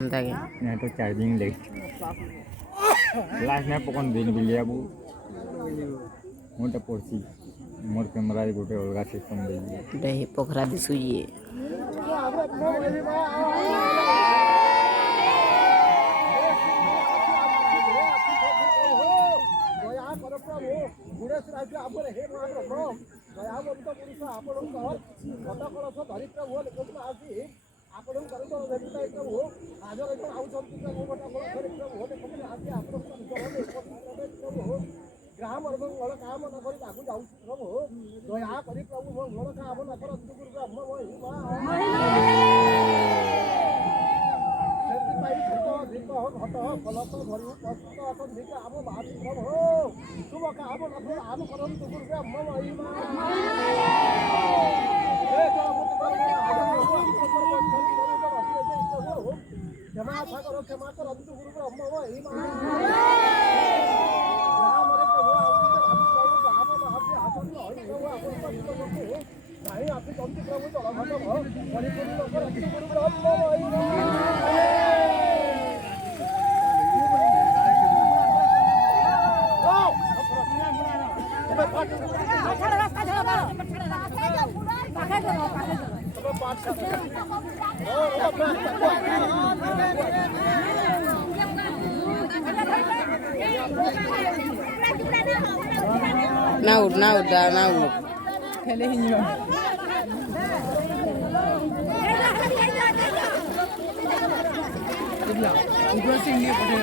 থাকে না তো চার্জিং লেগ লাস্ট না পকন দিন বিলিয়াবু মোটা পড়ছি মোর ক্যামেরায় গোটে অলগা সিস্টেম দেই দেই পোখরা দিସୁইয়ে ଗ୍ରାମ ଏବଂ ଭଲ କାମ ନ କରି ଆଗକୁ ଯାଉଛି ପ୍ରଭୁ ଦୟା କରି ପ୍ରଭୁ ମୋ ଭଲ କାମ ନ କରନ୍ତୁ ଗୁରୁ ବ୍ରହ୍ମ ସେଥିପାଇଁ ଦୀପ ଘଟ ଫଲକ ଧରି ପ୍ରସ୍ତୁତ ଅଛନ୍ତି ଆମ ବାହାରି ପ୍ରଭୁ ଶୁଭ କାମ ନ କରି ଆମ କରନ୍ତୁ ଗୁରୁ ବ୍ରହ୍ମ ମହିମା କ୍ଷମା ସାଗର କ୍ଷମା କରନ୍ତୁ ଗୁରୁ ବ୍ରହ୍ମ ମହିମା Naud Hele hinyo. Idla. Ugro sing ni pade.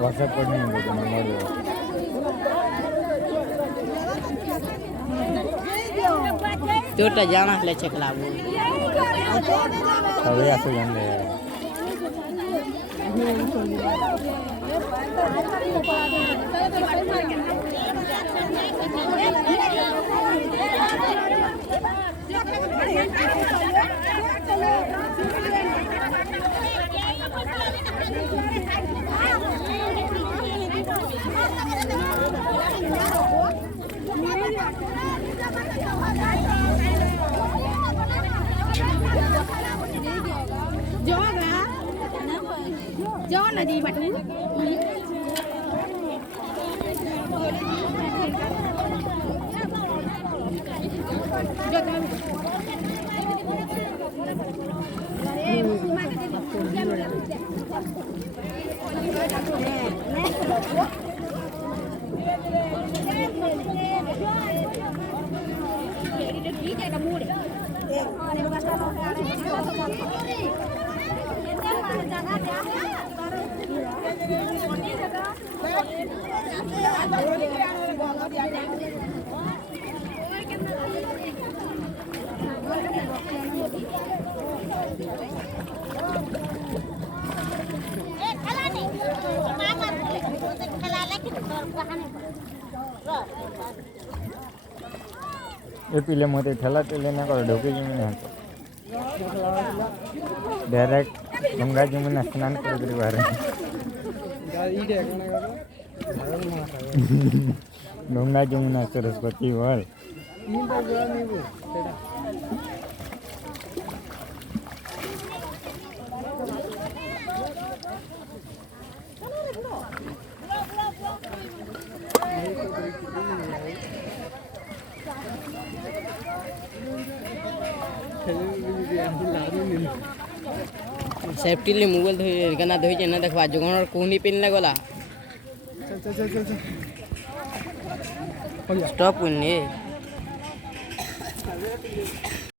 WhatsApp पर नहीं होगा नंबर तोटा जाना ले चकलाबू હવે આસો ગંદે Gió là gì mà chú? ये पीले मोटे ठेला टेले ना करो ढोके जी में हाथ डायरेक्ट गंगा जी में स्नान कर करी बाहर गंगा जी में सरस्वती वाल सेफ्टी ले मोबाइल धोई गना धोई जे ना देखबा जगन कोहनी पिन गला चल स्टॉप उन्ने